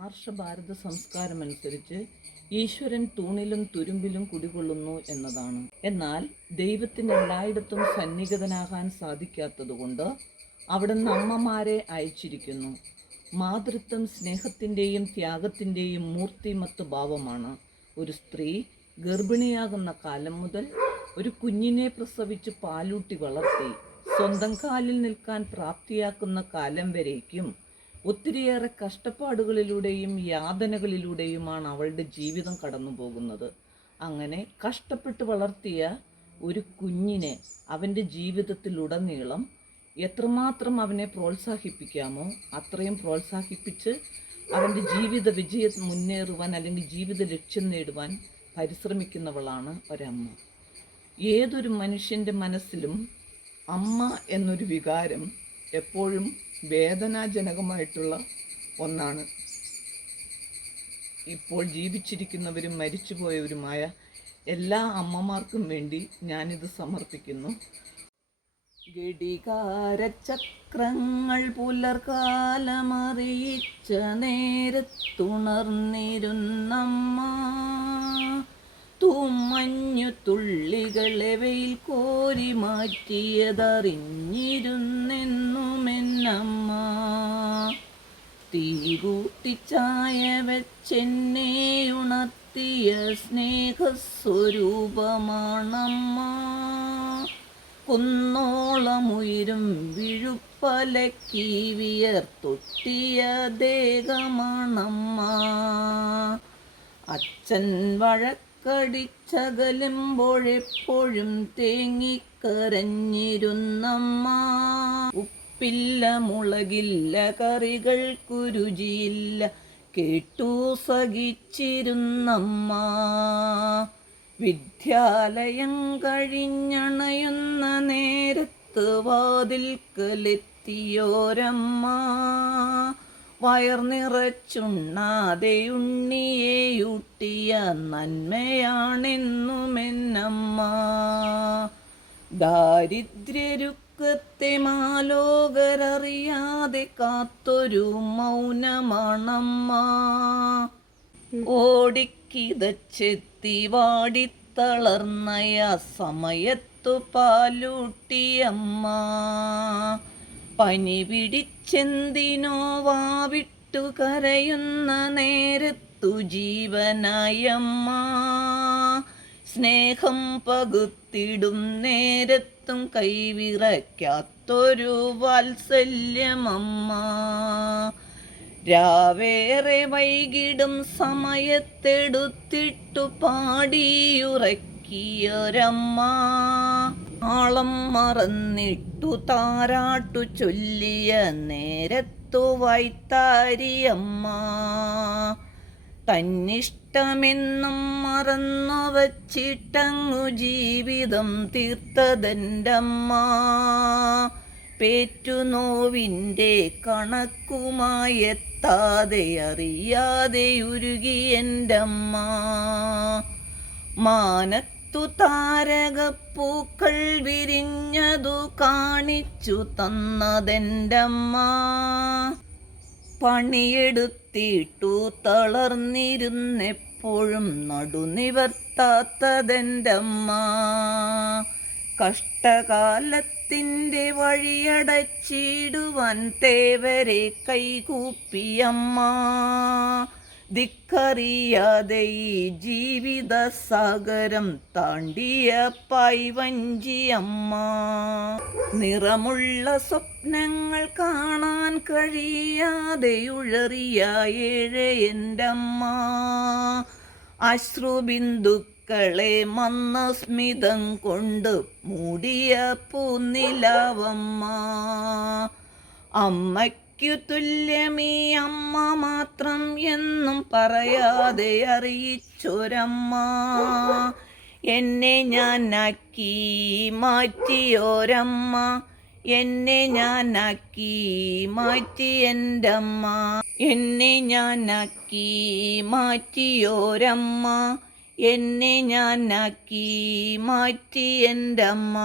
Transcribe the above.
ആർഷഭാരത സംസ്കാരമനുസരിച്ച് ഈശ്വരൻ തൂണിലും തുരുമ്പിലും കുടികൊള്ളുന്നു എന്നതാണ്. എന്നാൽ ദൈവത്തിന് എല്ലായിടത്തും സന്നിഹിതനാകാൻ സാധിക്കാത്തതുകൊണ്ട് അവിടുന്ന് അമ്മമാരെ അയച്ചിരിക്കുന്നു. മാതൃത്വം സ്നേഹത്തിൻ്റെയും ത്യാഗത്തിൻ്റെയും മൂർത്തിമത്ത് ഭാവമാണ്. ഒരു സ്ത്രീ ഗർഭിണിയാകുന്ന കാലം മുതൽ ഒരു കുഞ്ഞിനെ പ്രസവിച്ച് പാലൂട്ടി വളർത്തി സ്വന്തം കാലിൽ നിൽക്കാൻ പ്രാപ്തിയാക്കുന്ന കാലം വരേക്കും ഒത്തിരിയേറെ കഷ്ടപ്പാടുകളിലൂടെയും യാതനകളിലൂടെയുമാണ് അവളുടെ ജീവിതം കടന്നു പോകുന്നത്. അങ്ങനെ കഷ്ടപ്പെട്ട് വളർത്തിയ ഒരു കുഞ്ഞിനെ അവൻ്റെ ജീവിതത്തിലുടനീളം എത്രമാത്രം അവനെ പ്രോത്സാഹിപ്പിക്കാമോ അത്രയും പ്രോത്സാഹിപ്പിച്ച് അവൻ്റെ ജീവിത വിജയം മുന്നേറുവാൻ അല്ലെങ്കിൽ ജീവിത ലക്ഷ്യം നേടുവാൻ പരിശ്രമിക്കുന്നവളാണ് ഒരമ്മ. ഏതൊരു മനുഷ്യൻ്റെ മനസ്സിലും അമ്മ എന്നൊരു വികാരം എപ്പോഴും വേദനാജനകമായിട്ടുള്ള ഒന്നാണ്. ഇപ്പോൾ ജീവിച്ചിരിക്കുന്നവരും മരിച്ചുപോയവരുമായ എല്ലാ അമ്മമാർക്കും വേണ്ടി ഞാനിത് സമർപ്പിക്കുന്നു. ഘടികാരചക്രങ്ങൾ പുലർകാലമറിയിച്ച നേരത്തുണർന്നിരുന്നമ്മ, തൂമഞ്ഞു തുള്ളികളെ വെയിൽ കോരി മാറ്റിയതറിഞ്ഞിരുന്നെന്നുമെന്നമ്മ, തീ കൂട്ടിച്ചായ വെച്ചെന്നെ ഉണർത്തിയ സ്നേഹസ്വരൂപമാണമ്മ, കുന്നോളമുയരും വിഴുപ്പലക്കി വിയർത്തൊട്ടിയ ദേഹമാണമ്മ, അച്ഛൻ വഴക്കടിച്ചകലുമ്പോഴെപ്പോഴും തേങ്ങിക്കരഞ്ഞിരുന്നമ്മ, ഉപ്പില്ല മുളകില്ല കറികൾക്കു രുചിയില്ല കേട്ടു സഹിച്ചിരുന്നമ്മ, വിദ്യാലയം കഴിഞ്ഞണയുന്ന നേരത്ത് വാതിൽക്കലെത്തിയോരമ്മ, വയർ നിറച്ചുണ്ണാതെ ഉണ്ണിയെയൂട്ടിയ നന്മയാണെന്നുമെന്നമ്മ, ദാരിദ്ര്യരുക്കത്തെ മാലോകരറിയാതെ കാത്തൊരു മൗനമാണമ്മ, ഓടിക്കിതച്ചെത്തി വാടിത്തളർന്നയ സമയത്തു പാലൂട്ടിയമ്മ, പനി പിടിച്ചെന്തിനോ വാവിട്ടു കരയുന്ന നേരത്തു ജീവനായമ്മ, സ്നേഹം പകുത്തിടും നേരത്തും കൈവിറയ്ക്കാത്തൊരു വാത്സല്യമമ്മ, രാവേറെ വൈകിടും സമയത്തെടുത്തിട്ടു പാടിയുറക്കിയൊരമ്മ, ആളം മറന്നിട്ടു താരാട്ടു ചൊല്ലിയ നേരത്തു വായ്ത്താരിയമ്മ, തന്നിഷ്ടമെന്നും മറന്നു വച്ചിട്ടങ്ങു ജീവിതം തീർത്തതെൻ്റമ്മ, പേറ്റുനോവിൻ്റെ കണക്കുമായെത്താതെ അറിയാതെ ഉരുകിയെൻ്റമ്മ, മാനത്തു താരകപ്പൂക്കൾ വിരിഞ്ഞതു കാണിച്ചു തന്നതെൻ്റമ്മ, പണിയെടുത്തിട്ടു തളർന്നിരുന്നെപ്പോഴും നടുനിവർത്താത്തതെൻ്റമ്മ, കഷ്ടകാലത്തിൻ്റെ വഴിയടച്ചിടുവാൻ തേവരെ കൈകൂപ്പിയമ്മ, ദിക്കറിയാതെ ഈ ജീവിതസാഗരം താണ്ടിയ പായ്വഞ്ചിയമ്മ, നിറമുള്ള സ്വപ്നങ്ങൾ കാണാൻ കഴിയാതെ ഉഴറിയ ഏഴെൻ്റമ്മ, അശ്രുബിന്ദുക്കളെ മന്ദസ്മിതം കൊണ്ട് മൂടിയ പൂനിലാവമ്മ, അമ്മയ്ക്കു തുല്യമീ അമ്മ മാത്രം എന്നും പറയാതെ അറിയിച്ചൊരമ്മ, എന്നെ ഞാനാക്കി മാറ്റിയോരമ്മ, എന്നെ ഞാനാക്കി മാറ്റിയെൻ്റമ്മ, എന്നെ ഞാനാക്കി മാറ്റിയോരമ്മ, എന്നെ ഞാനാക്കി മാറ്റിയെൻ്റമ്മ.